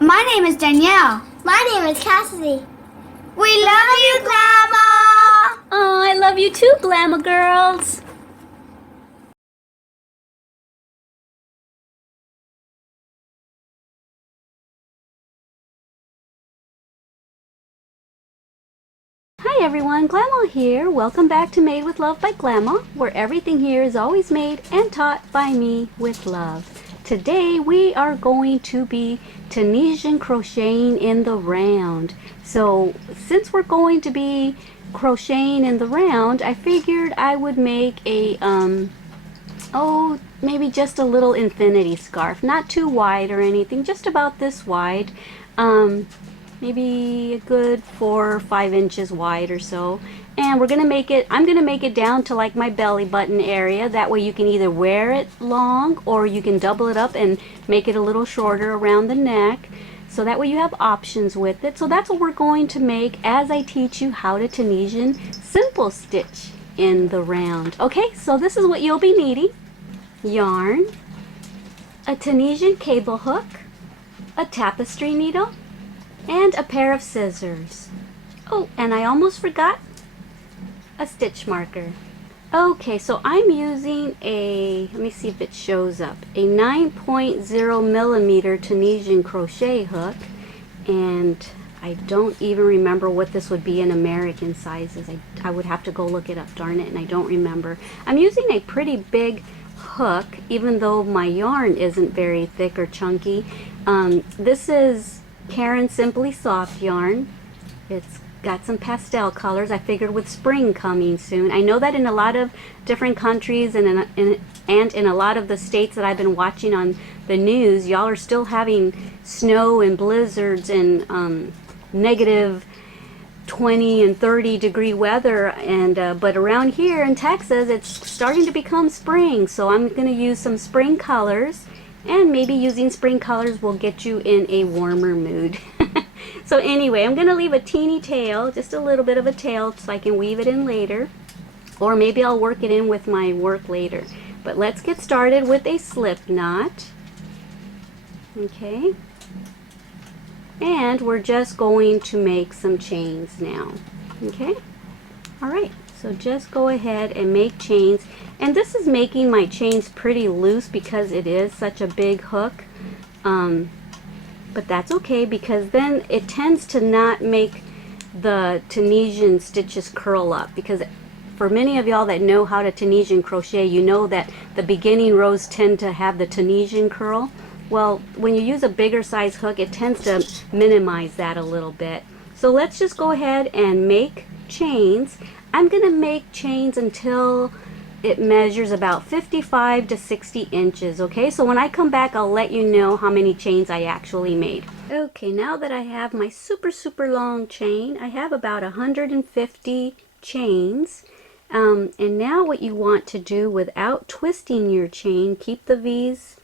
My name is Danielle. My name is Cassidy. We love you, Glama! Oh, I love you too, Glama girls. Hi everyone, Glama here. Welcome back to Made with Love by Glama, where everything here is always made and taught by me with love. Today we are going to be Tunisian crocheting in the round. So since we're going to be crocheting in the round, I figured I would make a maybe just a little infinity scarf, not too wide or anything, just about this wide. Maybe a good 4 or 5 inches wide or so. And we're gonna make it, I'm gonna make it down to like my belly button area. That way you can either wear it long or you can double it up and make it a little shorter around the neck. So that way you have options with it. So that's what we're going to make as I teach you how to Tunisian simple stitch in the round. Okay, so this is what you'll be needing. Yarn, a Tunisian cable hook, a tapestry needle, and a pair of scissors. Oh, and I almost forgot a stitch marker. Okay, so I'm using a, let me see if it shows up, a 9.0 millimeter Tunisian crochet hook, and I don't even remember what this would be in American sizes. I would have to go look it up, darn it, and I don't remember. I'm using a pretty big hook, even though my yarn isn't very thick or chunky. This is Caron Simply Soft yarn. It's got some pastel colors. I figured with spring coming soon. I know that in a lot of different countries and in a lot of the states that I've been watching on the news, y'all are still having snow and blizzards and negative 20 and 30 degree weather, and but around here in Texas it's starting to become spring, so I'm going to use some spring colors, and maybe using spring colors will get you in a warmer mood. So anyway, I'm going to leave a teeny tail, just a little bit of a tail, so I can weave it in later, or maybe I'll work it in with my work later. But let's get started with a slip knot. Okay, and we're just going to make some chains now. Okay, all right, so just go ahead and make chains, and this is making my chains pretty loose because it is such a big hook, but that's okay because then it tends to not make the Tunisian stitches curl up, because for many of y'all that know how to Tunisian crochet, you know that the beginning rows tend to have the Tunisian curl. Well, when you use a bigger size hook, it tends to minimize that a little bit. So let's just go ahead and make chains. I'm going to make chains until it measures about 55 to 60 inches, okay? So when I come back, I'll let you know how many chains I actually made. Okay, now that I have my super long chain, I have about 150 chains. And now what you want to do without twisting your chain, keep the V's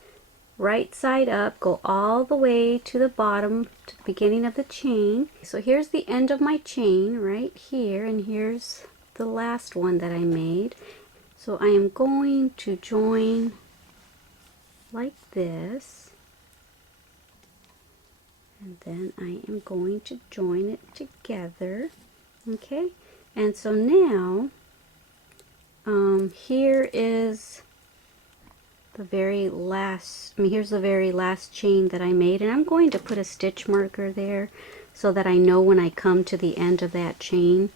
right side up, go all the way to the bottom, to the beginning of the chain. So here's the end of my chain right here, and here's the last one that I made. So I am going to join like this, and then I am going to join it together. Okay, and so now here is the very last, here's the very last chain that I made, and I'm going to put a stitch marker there so that I know when I come to the end of that chain.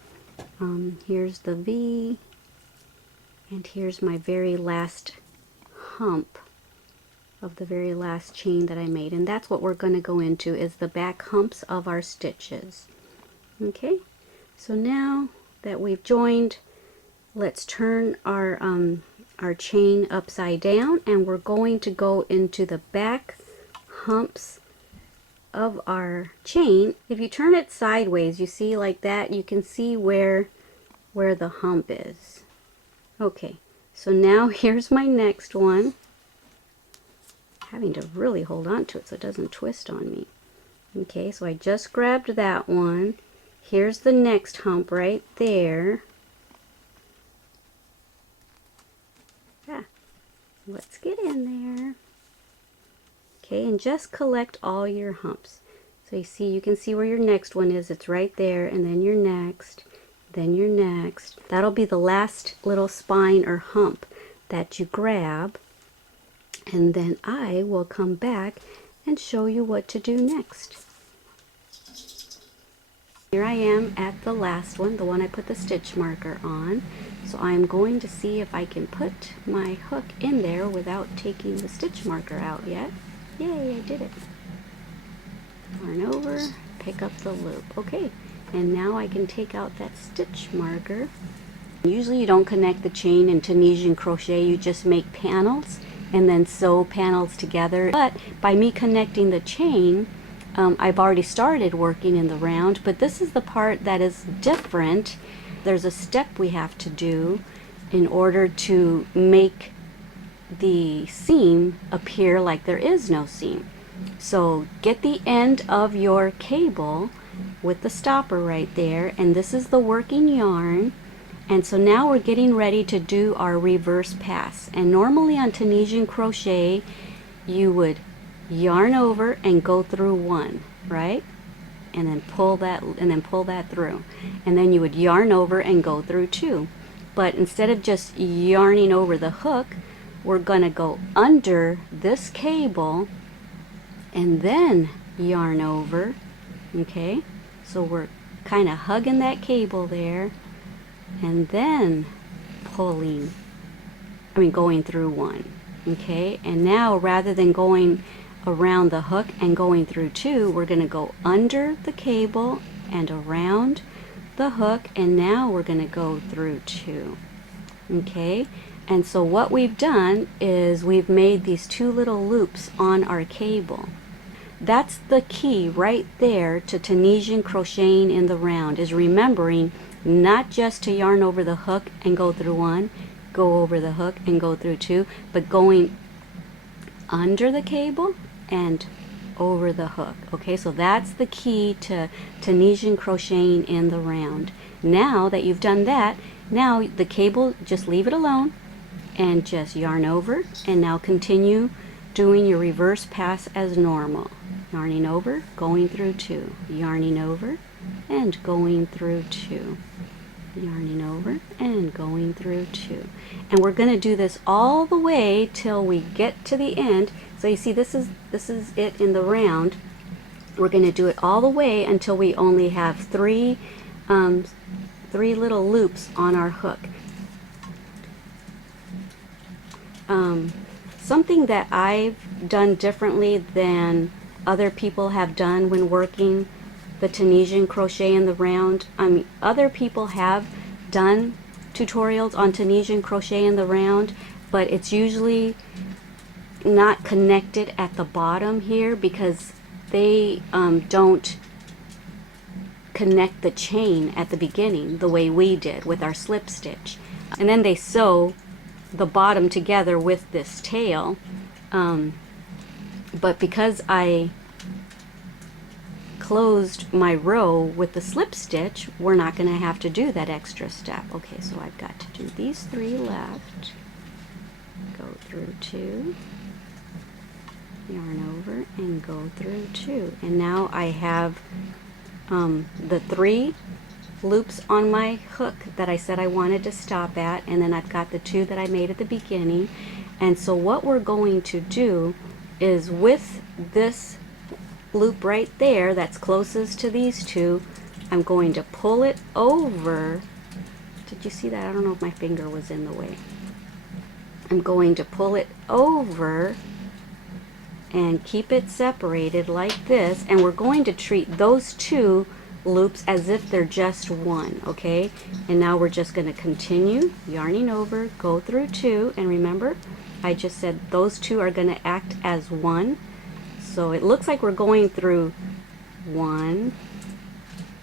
Here's the V, and here's my very last hump of the very last chain that I made, and that's what we're going to go into, is the back humps of our stitches. Okay, so now that we've joined, let's turn our chain upside down, and we're going to go into the back humps of our chain. If you turn it sideways, you see like that, you can see where the hump is. Okay, so now here's my next one. Having to really hold on to it so it doesn't twist on me. Okay, so I just grabbed that one. Here's the next hump right there. Let's get in there. Okay, and just collect all your humps. So you see, you can see where your next one is. It's right there, and then your next, then your next. That'll be the last little spine or hump that you grab, and then I will come back and show you what to do next. Here I am at the last one, the one I put the stitch marker on. So I'm going to see if I can put my hook in there without taking the stitch marker out yet. Yay, I did it. Yarn over, pick up the loop. Okay, and now I can take out that stitch marker. Usually you don't connect the chain in Tunisian crochet, you just make panels and then sew panels together. But by me connecting the chain, I've already started working in the round, but this is the part that is different. There's a step we have to do in order to make the seam appear like there is no seam. So get the end of your cable with the stopper right there, and this is the working yarn. And so now we're getting ready to do our reverse pass. And normally on Tunisian crochet you would yarn over and go through one, right? And then pull that through. And then you would yarn over and go through two. But instead of just yarning over the hook, we're going to go under this cable and then yarn over. Okay? So we're kind of hugging that cable there and then going through one. Okay? And now rather than going around the hook and going through two, we're going to go under the cable and around the hook, and now we're going to go through two. Okay, and so what we've done is we've made these two little loops on our cable. That's the key right there to Tunisian crocheting in the round, is remembering not just to yarn over the hook and go through one, go over the hook and go through two, but going under the cable and over the hook. Okay, so that's the key to Tunisian crocheting in the round. Now that you've done that, now the cable, just leave it alone and just yarn over, and now continue doing your reverse pass as normal. Yarning over, going through two, yarning over and going through two, yarning over and going through two. And we're going to do this all the way till we get to the end. So you see, this is it in the round. We're going to do it all the way until we only have three little loops on our hook. Something that I've done differently than other people have done when working the Tunisian crochet in the round. Other people have done tutorials on Tunisian crochet in the round, but it's usually not connected at the bottom here because they don't connect the chain at the beginning the way we did with our slip stitch, and then they sew the bottom together with this tail, but because I closed my row with the slip stitch, we're not going to have to do that extra step. Okay, so I've got to do these three left, go through two, yarn over and go through two, and now I have the three loops on my hook that I said I wanted to stop at, and then I've got the two that I made at the beginning. And so what we're going to do is, with this loop right there that's closest to these two, I'm going to pull it over. Did you see that? I don't know if my finger was in the way. I'm going to pull it over and keep it separated like this, and we're going to treat those two loops as if they're just one. Okay, and now we're just going to continue yarning over, go through two, and remember I just said those two are going to act as one. So it looks like we're going through 1,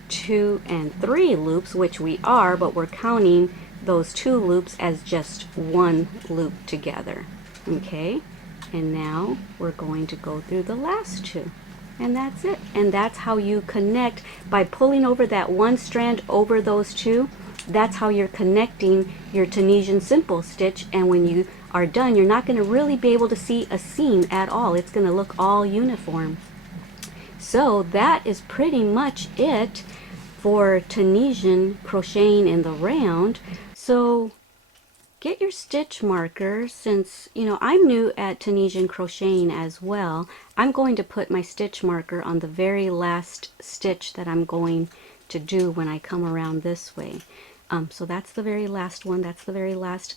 2, and 3 loops, which we are, but we're counting those 2 loops as just one loop together. Okay, and now we're going to go through the last 2, and that's it. And that's how you connect, by pulling over that one strand over those 2. That's how you're connecting your Tunisian simple stitch, and when you are done, you're not going to really be able to see a seam at all. It's going to look all uniform. So that is pretty much it for Tunisian crocheting in the round. So get your stitch marker, since I'm new at Tunisian crocheting as well. I'm going to put my stitch marker on the very last stitch that I'm going to do when I come around this way. So that's the very last one. That's the very last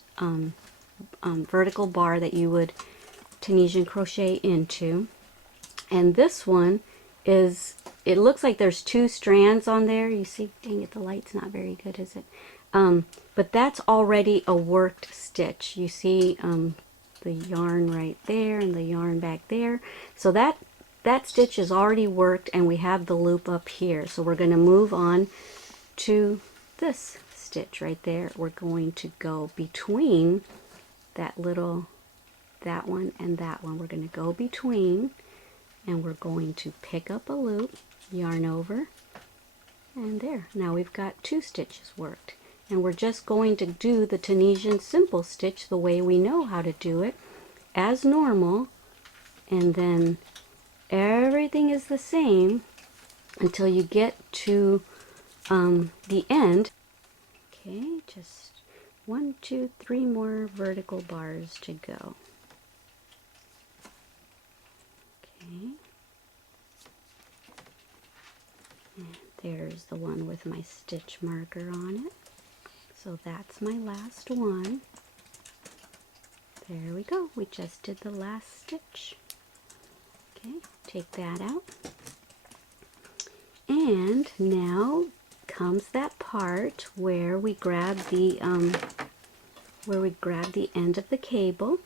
vertical bar that you would Tunisian crochet into. And this one is, it looks like there's 2 strands on there. You see, dang it, the light's not very good, is it? But that's already a worked stitch. You see the yarn right there and the yarn back there. So that stitch is already worked, and we have the loop up here. So we're going to move on to this stitch right there. We're going to go between that one and that one. We're going to go between, and we're going to pick up a loop, yarn over, and there. Now we've got 2 stitches worked. And we're just going to do the Tunisian simple stitch the way we know how to do it, as normal, and then everything is the same until you get to the end. Okay, just 1, 2, 3 more vertical bars to go. Okay. And there's the one with my stitch marker on it. So that's my last one. There we go. We just did the last stitch. Okay, take that out. And now comes that part where we grab the end of the cable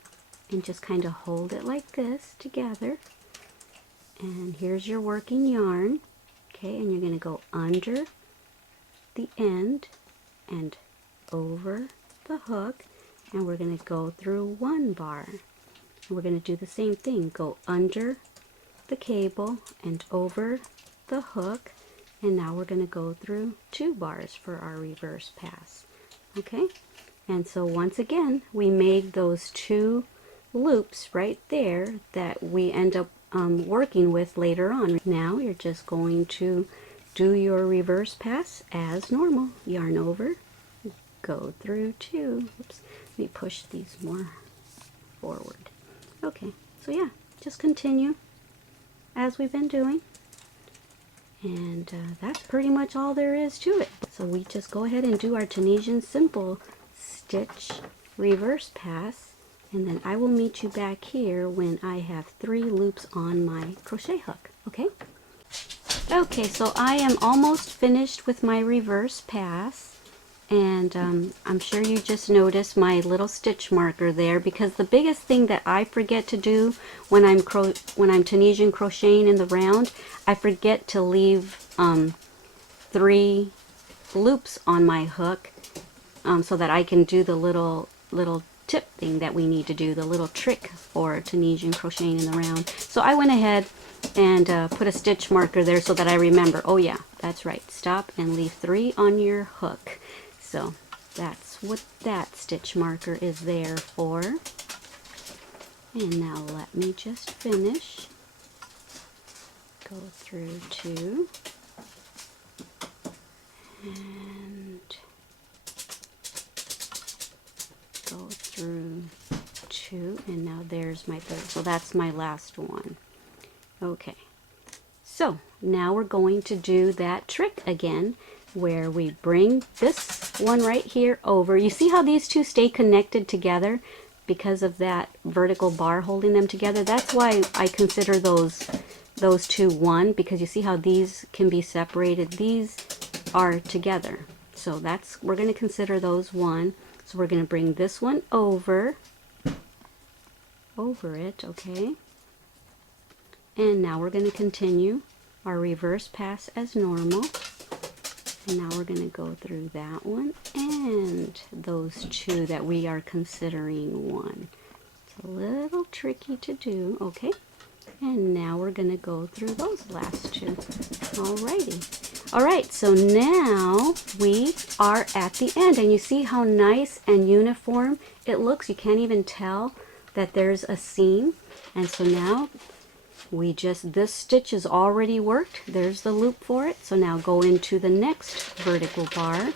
and just kind of hold it like this together. And here's your working yarn. Okay, and you're going to go under the end and over the hook, and we're going to go through 1 bar. And we're going to do the same thing. Go under the cable and over the hook, and now we're going to go through 2 bars for our reverse pass. Okay, and so once again we made those 2 loops right there that we end up working with later on. Now you're just going to do your reverse pass as normal. Yarn over, go through 2. Oops, let me push these more forward. Okay, so yeah, just continue as we've been doing, and that's pretty much all there is to it. So we just go ahead and do our Tunisian simple stitch reverse pass, and then I will meet you back here when I have 3 loops on my crochet hook. Okay? Okay, so I am almost finished with my reverse pass. And I'm sure you just noticed my little stitch marker there, because the biggest thing that I forget to do when I'm Tunisian crocheting in the round, I forget to leave 3 loops on my hook so that I can do the little tip thing that we need to do, the little trick for Tunisian crocheting in the round. So I went ahead and put a stitch marker there so that I remember, oh yeah, that's right, stop and leave 3 on your hook. So that's what that stitch marker is there for. And now let me just finish. Go through 2. And go through 2. And now there's my 3rd. So that's my last one. Okay. So now we're going to do that trick again, where we bring this one right here over. You see how these 2 stay connected together because of that vertical bar holding them together? That's why I consider those 2 one, because you see how these can be separated. These are together. So we're going to consider those 1. So we're going to bring this one over it, okay? And now we're going to continue our reverse pass as normal. And now we're going to go through that one and those 2 that we are considering 1. It's a little tricky to do, okay? And now we're going to go through those last 2. Alrighty. Alright, so now we are at the end, and you see how nice and uniform it looks. You can't even tell that there's a seam. And so now this stitch is already worked. There's the loop for it. So now go into the next vertical bar,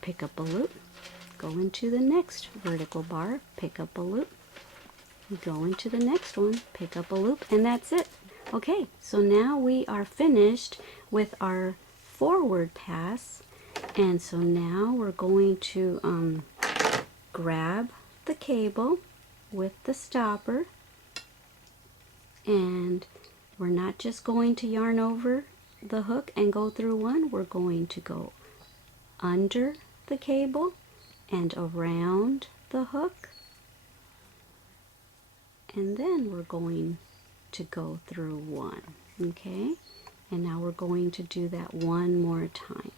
pick up a loop, go into the next vertical bar, pick up a loop, go into the next one, pick up a loop, and that's it. Okay, so now we are finished with our forward pass, and so now we're going to grab the cable with the stopper, and we're not just going to yarn over the hook and go through one, we're going to go under the cable and around the hook, and then we're going to go through one. Okay, and now we're going to do that one more time.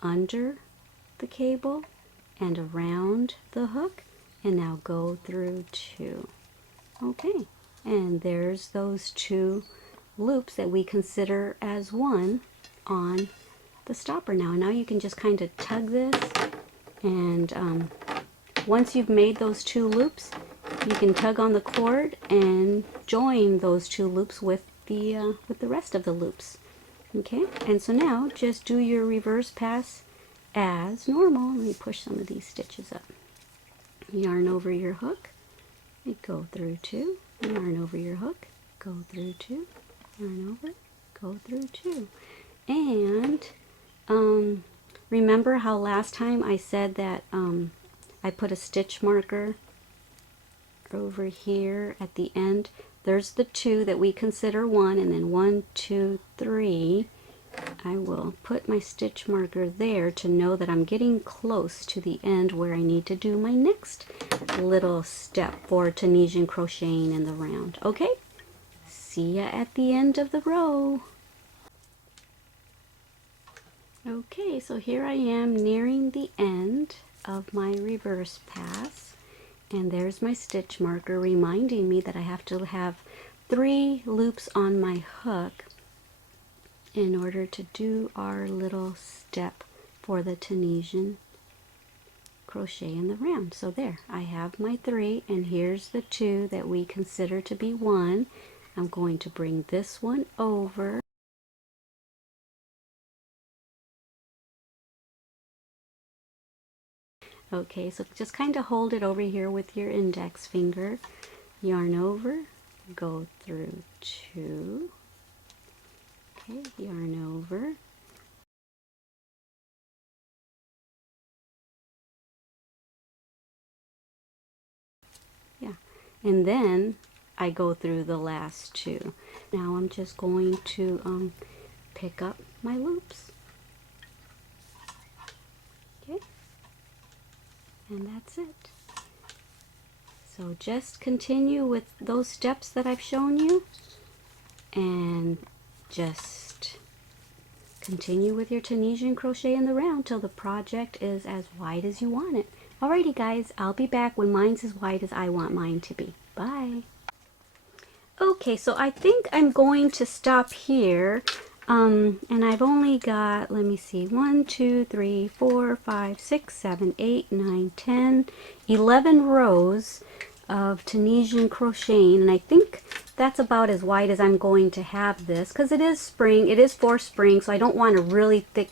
Under the cable and around the hook, and now go through two. Okay, and there's those two loops that we consider as one on the stopper. Now you can just kind of tug this, and once you've made those two loops, you can tug on the cord and join those two loops with the rest of the loops. Okay, and so now just do your reverse pass as normal. Let me push some of these stitches up. Yarn over your hook, and go through two, yarn over your hook, go through two, yarn over, go through two. And remember how last time I said that I put a stitch marker over here at the end? There's the two that we consider one, and then 1, 2, 3. I will put my stitch marker there to know that I'm getting close to the end where I need to do my next little step for Tunisian crocheting in the round. Okay, see ya at the end of the row. Okay, so here I am nearing the end of my reverse pass, and there's my stitch marker reminding me that I have to have 3 loops on my hook in order to do our little step for the Tunisian crochet in the round. So there, I have my 3, and here's the 2 that we consider to be 1. I'm going to bring this one over. Okay, so just kind of hold it over here with your index finger, yarn over, go through 2, okay, yarn over, yeah, and then I go through the last 2. Now I'm just going to pick up my loops, okay, and that's it. So just continue with those steps that I've shown you, and just continue with your Tunisian crochet in the round till the project is as wide as you want it. Alrighty guys, I'll be back when mine's as wide as I want mine to be. Bye. Okay, so I think I'm going to stop here. And I've only got, let me see, 1, 2, 3, 4, 5, 6, 7, 8, 9, 10, 11 rows of Tunisian crocheting, and I think that's about as wide as I'm going to have this, because it is spring, it is for spring, so I don't want a really thick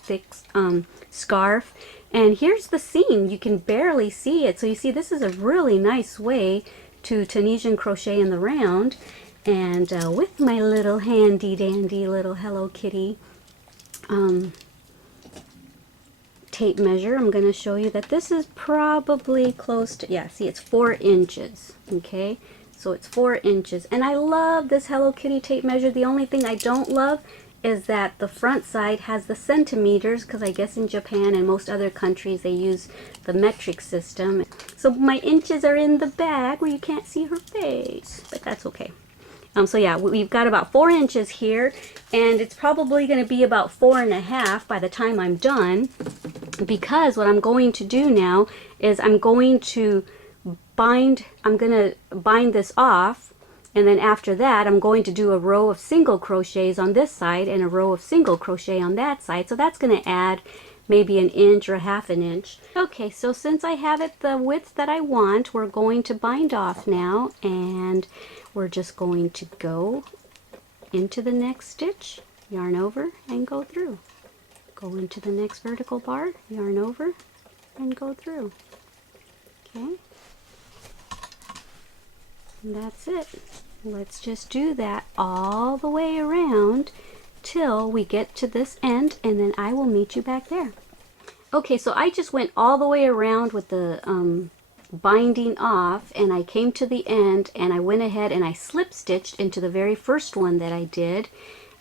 scarf. And here's the seam, you can barely see it, so you see this is a really nice way to Tunisian crochet in the round. And with my little handy dandy little Hello Kitty tape measure, I'm going to show you that this is probably close to, yeah, see, it's 4 inches. Okay, so it's 4 inches, and I love this Hello Kitty tape measure. The only thing I don't love is that the front side has the centimeters, because I guess in Japan and most other countries they use the metric system. So my inches are in the bag where you can't see her face, but that's okay. So yeah, we've got about 4 inches here, and it's probably going to be about 4.5 by the time I'm done, because what I'm going to do now is I'm going to bind this off, and then after that I'm going to do a row of single crochets on this side and a row of single crochet on that side. So that's going to add maybe an inch or half an inch. Okay, so since I have it the width that I want, we're going to bind off now, and we're just going to go into the next stitch, yarn over, and go through. Go into the next vertical bar, yarn over, and go through. Okay, and that's it. Let's just do that all the way around till we get to this end, and then I will meet you back there. Okay, so I just went all the way around with the binding off, and I came to the end, and I went ahead and I slip stitched into the very first one that I did.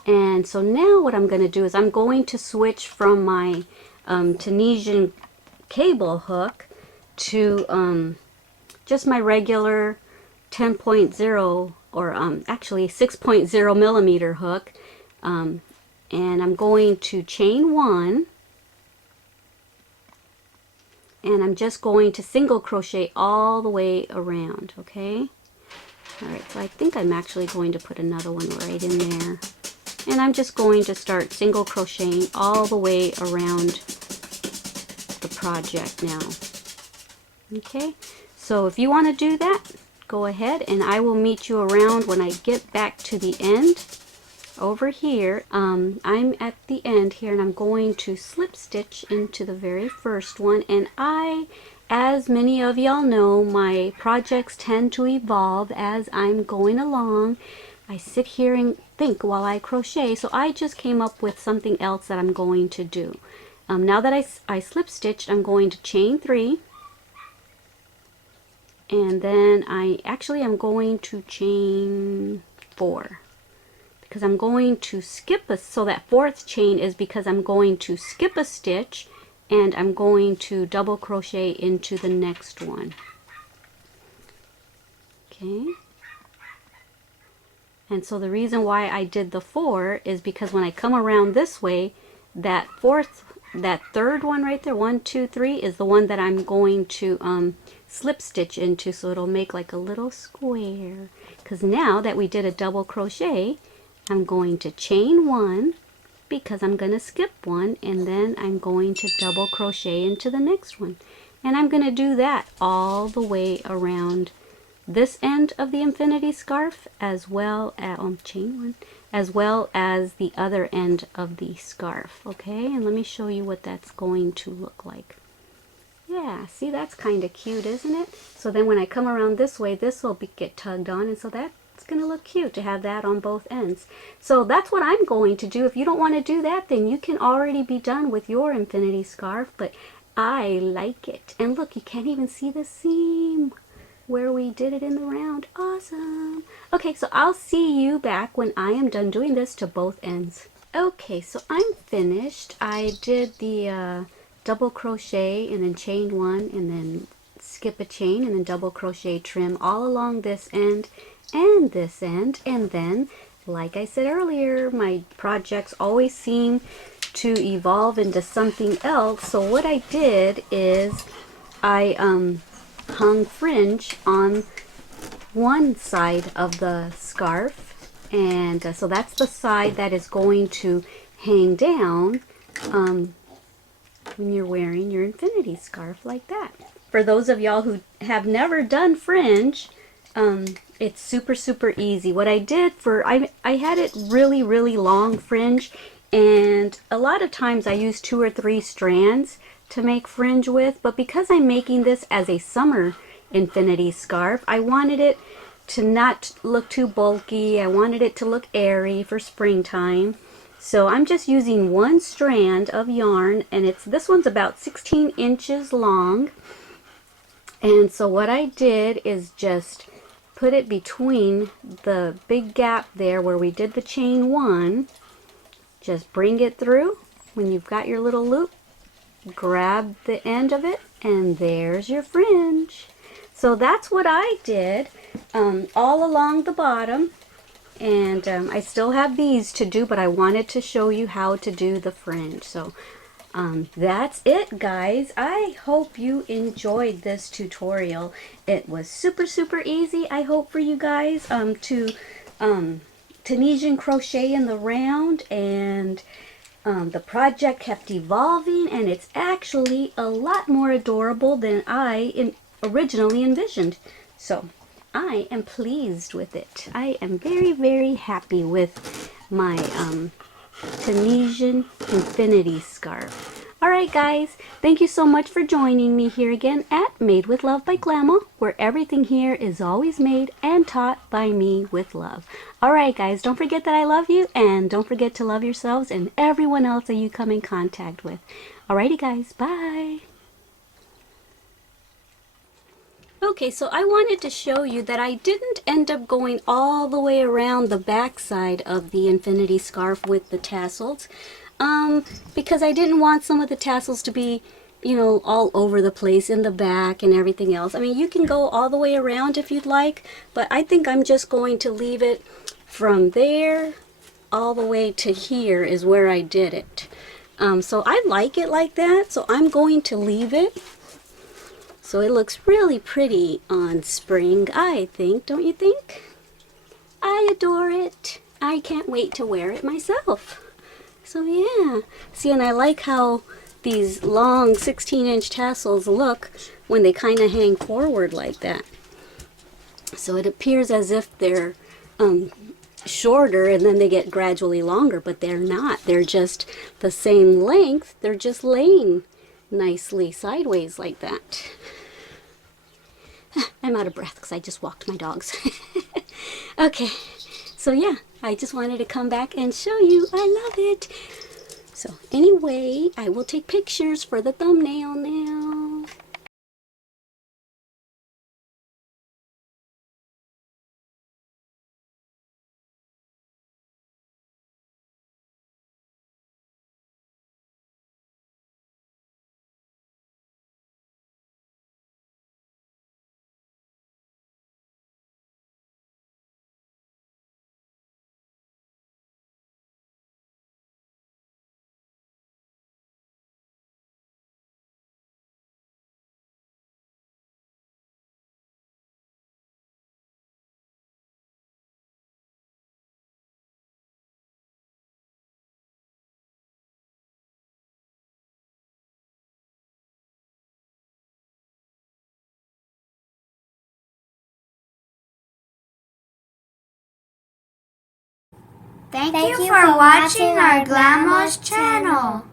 And so now what I'm going to do is I'm going to switch from my Tunisian cable hook to just my regular 10.0 or actually 6.0 millimeter hook, and I'm going to chain one, and I'm just going to single crochet all the way around. Okay, all right, so I think I'm actually going to put another one right in there, and I'm just going to start single crocheting all the way around the project now. Okay, so if you want to do that, go ahead, and I will meet you around when I get back to the end over here. I'm at the end here, and I'm going to slip stitch into the very first one. And as many of y'all know, my projects tend to evolve as I'm going along. I sit here and think while I crochet, so I just came up with something else that I'm going to do. Now that I slip stitched, I'm going to chain 3, and then I'm going to chain 4, because I'm going to skip so that fourth chain is because I'm going to skip a stitch, and I'm going to double crochet into the next one. Okay, and so the reason why I did the 4 is because when I come around this way, that third one right there, 1, 2, 3, is the one that I'm going to slip stitch into, so it'll make like a little square. Because now that we did a double crochet, I'm going to chain 1 because I'm going to skip 1, and then I'm going to double crochet into the next one. And I'm going to do that all the way around this end of the infinity scarf, as well as chain 1, as well as the other end of the scarf. Okay, and let me show you what that's going to look like. Yeah, see, that's kind of cute, isn't it? So then when I come around this way, this will get tugged on, and so that's going to look cute to have that on both ends. So that's what I'm going to do. If you don't want to do that, then you can already be done with your infinity scarf, but I like it. And look, you can't even see the seam where we did it in the round. Awesome. Okay, so I'll see you back when I am done doing this to both ends. Okay, so I'm finished. I did the double crochet and then chain 1 and then skip a chain and then double crochet trim all along this end and this end. And then, like I said earlier, my projects always seem to evolve into something else. So what I did is I hung fringe on one side of the scarf, and so that's the side that is going to hang down when you're wearing your infinity scarf like that. For those of y'all who have never done fringe, it's super easy. What I did I had it really long fringe, and a lot of times I use 2 or 3 strands to make fringe with, but because I'm making this as a summer infinity scarf, I wanted it to not look too bulky. I wanted it to look airy for springtime. So I'm just using 1 strand of yarn, and this one's about 16 inches long. And so what I did is just put it between the big gap there where we did the chain 1. Just bring it through. When you've got your little loop, grab the end of it, and there's your fringe. So that's what I did all along the bottom, and I still have these to do, but I wanted to show you how to do the fringe. So that's it, guys. I hope you enjoyed this tutorial. It was super easy, I hope, for you guys to Tunisian crochet in the round, and the project kept evolving, and it's actually a lot more adorable than I originally envisioned. So I am pleased with it. I am very, very happy with my Tunisian infinity scarf. Alright guys, thank you so much for joining me here again at Made with Love by Glama, where everything here is always made and taught by me with love. Alright guys, don't forget that I love you, and don't forget to love yourselves and everyone else that you come in contact with. Alrighty guys, bye! Okay, so I wanted to show you that I didn't end up going all the way around the back side of the infinity scarf with the tassels, because I didn't want some of the tassels to be, you know, all over the place in the back and everything else. I mean, you can go all the way around if you'd like, but I think I'm just going to leave it from there all the way to here is where I did it. So I like it like that, so I'm going to leave it. So it looks really pretty on spring, I think, don't you think? I adore it. I can't wait to wear it myself. So yeah, see, and I like how these long 16-inch tassels look when they kind of hang forward like that. So it appears as if they're shorter and then they get gradually longer, but they're not. They're just the same length. They're just laying nicely sideways like that. I'm out of breath because I just walked my dogs. Okay, so yeah, I just wanted to come back and show you. I love it. So anyway, I will take pictures for the thumbnail now. Thank you for watching our Glama's channel.